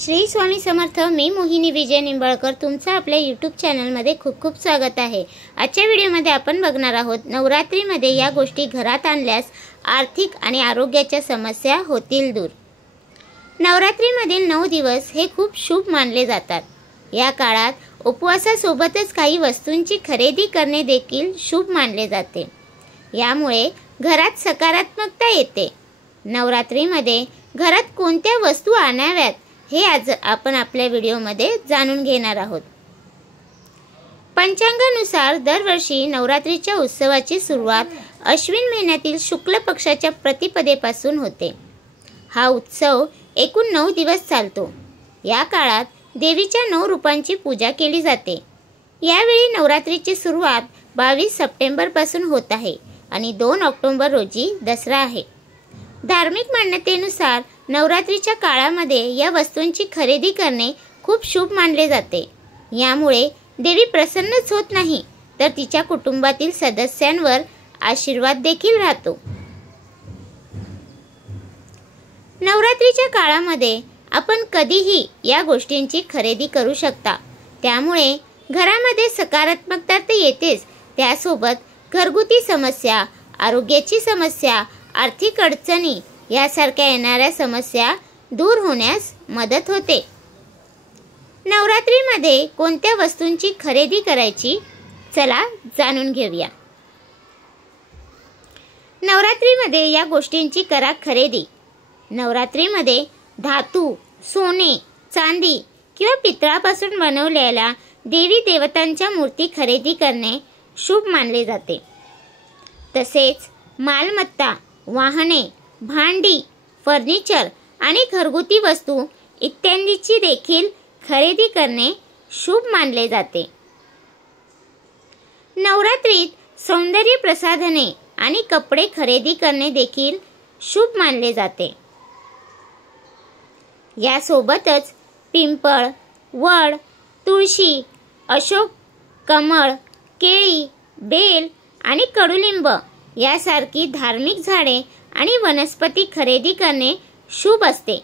श्री स्वामी समर्थ। मी मोहिनी विजय निंबाळकर तुमचं आपल्या यूट्यूब चॅनलमध्ये खूप खूप स्वागत आहे। आजच्या व्हिडिओमध्ये आपण बघणार आहोत नवरात्रीमध्ये या गोष्टी घरात आणल्यास आर्थिक आणि आरोग्याच्या समस्या होतील दूर। नवरात्रीमधील 9 दिवस हे खूप शुभ मानले जातात। या काळात उपवासासोबतच काही वस्तूंची खरेदी करणे देखील शुभ मानले जाते। यामुळे घरात सकारात्मकता येते। नवरात्रीमध्ये घरात कोणत्या वस्तू आणाव्यात हे आज आपण आपल्या व्हिडिओमध्ये जाणून घेणार आहोत। पंचांगानुसार दरवर्षी नवरात्रीच्या उत्सवाची सुरुवात अश्विन महिन्यातील शुक्ल पक्षाच्या प्रतिपदेपासून होते। हा उत्सव एकूण 9 दिवस चालतो। या काळात देवीच्या 9 रूपांची पूजा केली जाते। यावेळी नवरात्रीची सुरुवात 22 सप्टेंबर पासून होत आहे आणि 2 ऑक्टोबर रोजी दसरा आहे। धार्मिक मान्यतेनुसार नवरात्रीच्या काळामध्ये या वस्तूंची खरेदी करणे खूप शुभ मानले जाते। यामुळे देवी प्रसन्नच होत नाही तर तिच्या कुटुंबातील सदस्यांवर आशीर्वाद देखील राहतो। नवरात्रीच्या काळामध्ये आपण कधीही या गोष्टींची खरेदी करू शकता। त्यामुळे घरामध्ये सकारात्मकता तर येतेच, त्यासोबत घरगुती समस्या, आरोग्याची समस्या, आर्थिक अडचणी यासारख्या येणाऱ्या समस्या दूर होण्यास मदत होते। नवरात्रीमध्ये कोणत्या वस्तूंची खरेदी करायची, चला जाणून घेऊया। नवरात्रीमध्ये या गोष्टींची करा खरेदी। नवरात्रीमध्ये धातू, सोने, चांदी किंवा पितळापासून बनवलेल्या देवी देवतांच्या मूर्ती खरेदी करणे शुभ मानले जाते। तसेच मालमत्ता, वाहने, भांडी, फर्निचर आणि घरगुती वस्तू इत्यादींची देखील खरेदी करणे शुभ मानले जाते। नवरात्रीत सौंदर्य प्रसाधने आणि कपडे खरेदी करणे देखील शुभ मानले जाते। यासोबतच पिंपळ, वड, तुळशी, अशोक, कमळ, केळी, बेल आणि कडुलिंब यासारखी धार्मिक झाडे आणि वनस्पती खरेदी करणे शुभ असते।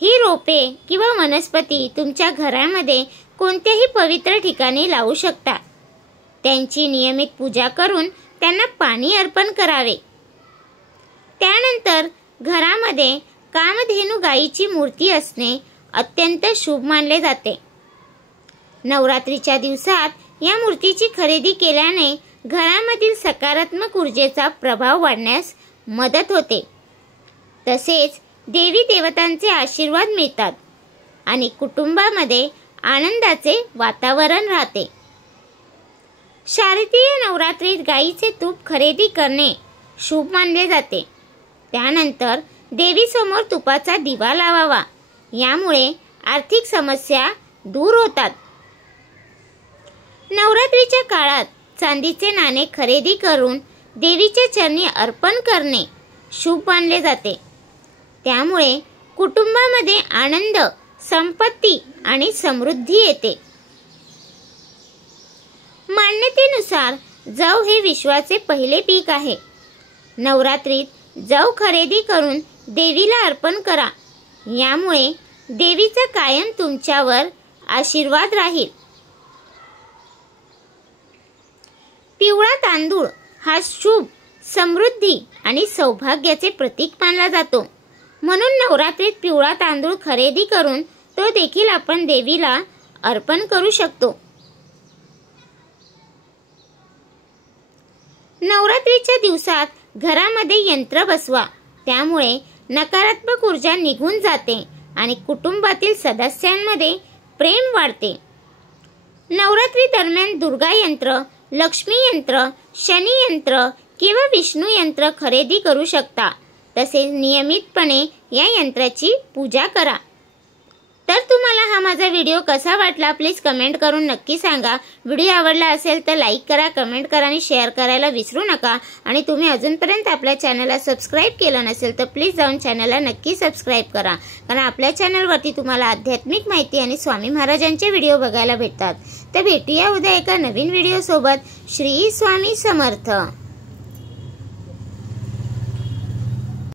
ही रोपे किंवा वनस्पती तुमच्या घरामध्ये कोणत्याही पवित्र ठिकाणी लावू शकता। त्यांची नियमित पूजा करून त्यांना पाणी अर्पण करावे। त्यानंतर घरामध्ये कामधेनू गायीची मूर्ती असणे अत्यंत शुभ मानले जाते। नवरात्रीच्या दिवसात या मूर्तीची खरेदी केल्याने घरामधील सकारात्मक ऊर्जेचा प्रभाव वाढण्यास मदत होते। तसेच देवी देवतांचे आशीर्वाद मिळतात आणि कुटुंबामध्ये आनंदाचे वातावरण राहते। शारदीय नवरात्रीत गायीचे तूप खरेदी करणे शुभ मानले जाते। त्यानंतर देवीसमोर तुपाचा दिवा लावावा। यामुळे आर्थिक समस्या दूर होतात। नवरात्रीच्या काळात चांदीचे नाणे खरेदी करून देवीच्या चरणी अर्पण करणे शुभ मानले जाते। त्यामुळे कुटुंबामध्ये आनंद, संपत्ती आणि समृद्धी येते। मान्यतेनुसार जव हे विश्वाचे पहिले पीक आहे। नवरात्रीत जव खरेदी करून देवीला अर्पण करा। यामुळे देवीचा कायम तुमच्यावर आशीर्वाद राहील। पिवळा तांदूळ हा शुभ, समृद्धी आणि सौभाग्याचे प्रतीक मानला जातो। म्हणून नवरात्रीत पिवळा तांदूळ खरेदी करून तो देखील आपण देवीला अर्पण करू शकतो। नवरात्रीच्या दिवसात घरामध्ये यंत्र बसवा। त्यामुळे नकारात्मक ऊर्जा निघून जाते आणि कुटुंबातील सदस्यांमध्ये प्रेम वाढते। नवरात्री दरम्यान दुर्गा यंत्र, लक्ष्मी यंत्र, शनी यंत्र किंवा विष्णू यंत्र खरेदी करू शकता। तसेच नियमितपणे या यंत्राची पूजा करा। तर तुम्हाला हा माझा व्हिडिओ कसा वाटला प्लीज कमेंट करून नक्की सांगा। व्हिडिओ आवडला असेल तर लाईक करा, कमेंट करा आणि शेअर करायला विसरू नका। आणि तुम्ही अजूनपर्यंत आपल्या चॅनलला सबस्क्राईब केलं नसेल तर प्लीज जाऊन चॅनलला नक्की सबस्क्राईब करा, कारण आपल्या चॅनलवरती तुम्हाला आध्यात्मिक माहिती आणि स्वामी महाराजांचे व्हिडिओ बघायला भेटतात। तर भेटूया उद्या एका नवीन व्हिडिओ सोबत। श्री स्वामी समर्थ।